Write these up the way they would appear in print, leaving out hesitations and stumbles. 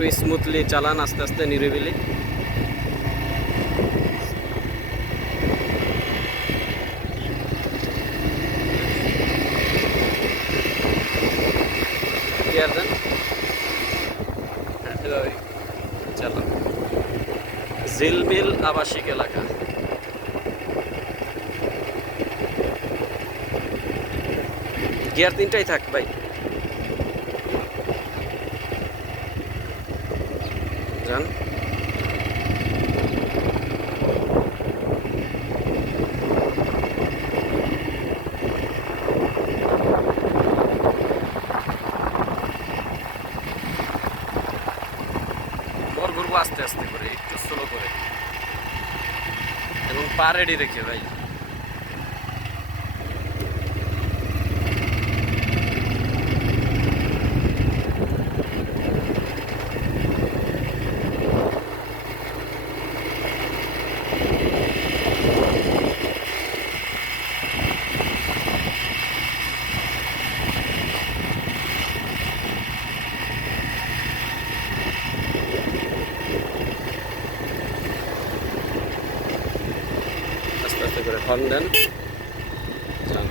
একটু স্মুথলি চালান, আস্তে আস্তে নিরিবিলি। গিয়ার দেন, এভাবে চালান। ঝিলমিল আবাসিক এলাকা। গিয়ার 3টাই থাক ভাই। যান। মোড় ঘুরবো আস্তে আস্তে করে, একটু স্লো করে, এবং পা রেডি রেখে ভাই। আস্তে আস্তে করে হর্ন দেন, যান।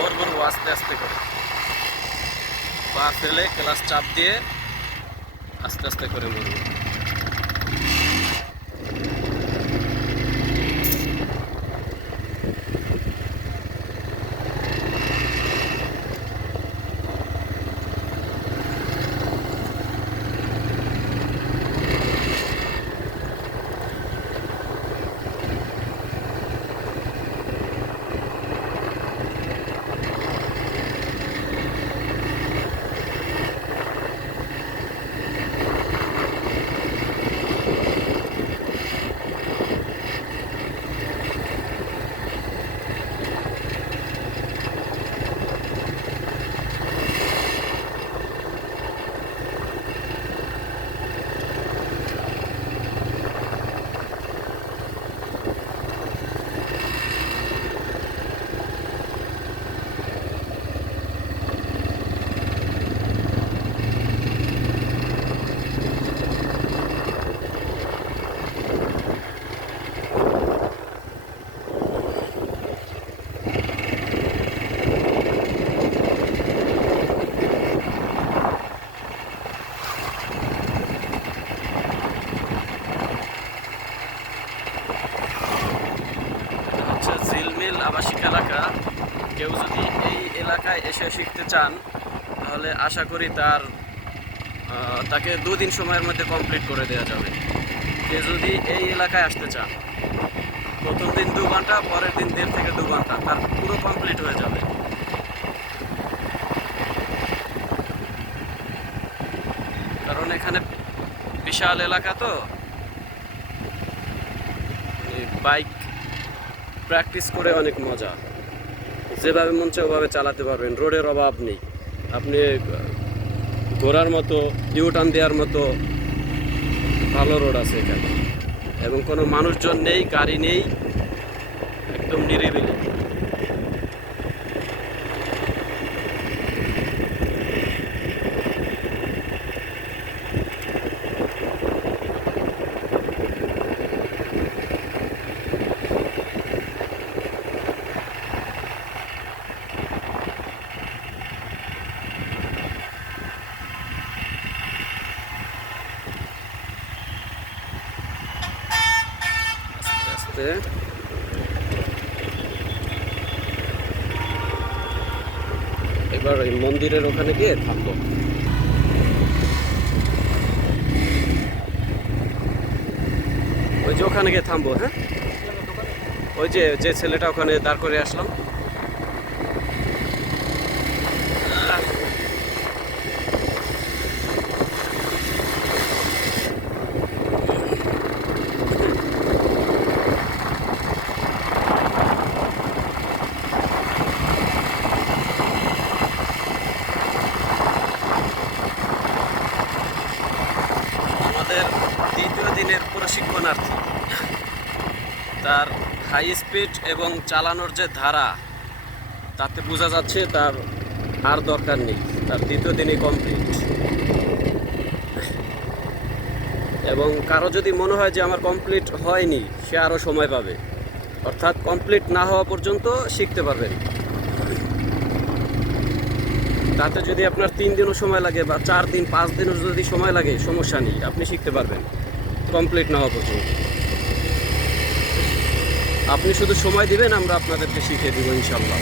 মোড় ঘুরবো আস্তে আস্তে করে, পা ফেলে ক্লাস চাপ দিয়ে আস্তে আস্তে করে মরবো। ঝিলমিল আবাসিক এলাকা। কেউ যদি এই এলাকায় এসে শিখতে চান তাহলে আশা করি তাকে 2 দিন সময়ের মধ্যে কমপ্লিট করে দেওয়া যাবে। কেউ যদি এই এলাকায় আসতে চান, প্রথম দিন 2 ঘন্টা, পরের দিন 1.5 থেকে 2 ঘন্টা, তার পুরো কমপ্লিট হয়ে যাবে। কারণ এখানে বিশাল এলাকা তো, বাইক প্র্যাকটিস করে অনেক মজা। যেভাবে মন চায় ওভাবে চালাতে পারবেন, রোডের অভাব নেই। আপনি ঘোরার মতো, ইউটার্ন দেওয়ার মতো ভালো রোড আছে এখানে, এবং কোনো মানুষজন নেই, গাড়ি নেই, একদম নিরিবিলি। এবার এই মন্দিরের ওখানে গিয়ে থামবো। ওই যে ওখানে গিয়ে থামবো। হ্যাঁ, ওই যে যে ছেলেটা ওখানে দাঁড় করে আসলাম, আমাদের দ্বিতীয় দিনের প্রশিক্ষণার্থী, তার হাই স্পিড এবং চালানোর যে ধারা, তাতে বোঝা যাচ্ছে তার আর দরকার নেই, তার দ্বিতীয় দিনই কমপ্লিট। এবং কারো যদি মনে হয় যে আমার কমপ্লিট হয়নি, সে আরও সময় পাবে, অর্থাৎ কমপ্লিট না হওয়া পর্যন্ত শিখতে পারবেন। তাতে যদি আপনার 3 দিনও সময় লাগে বা 4 দিন 5 দিনও যদি সময় লাগে, সমস্যা নেই, আপনি শিখতে পারবেন কমপ্লিট না হওয়া পর্যন্ত। আপনি শুধু সময় দিবেন, আমরা আপনাদেরকে শিখিয়ে দেবো ইনশাল্লাহ।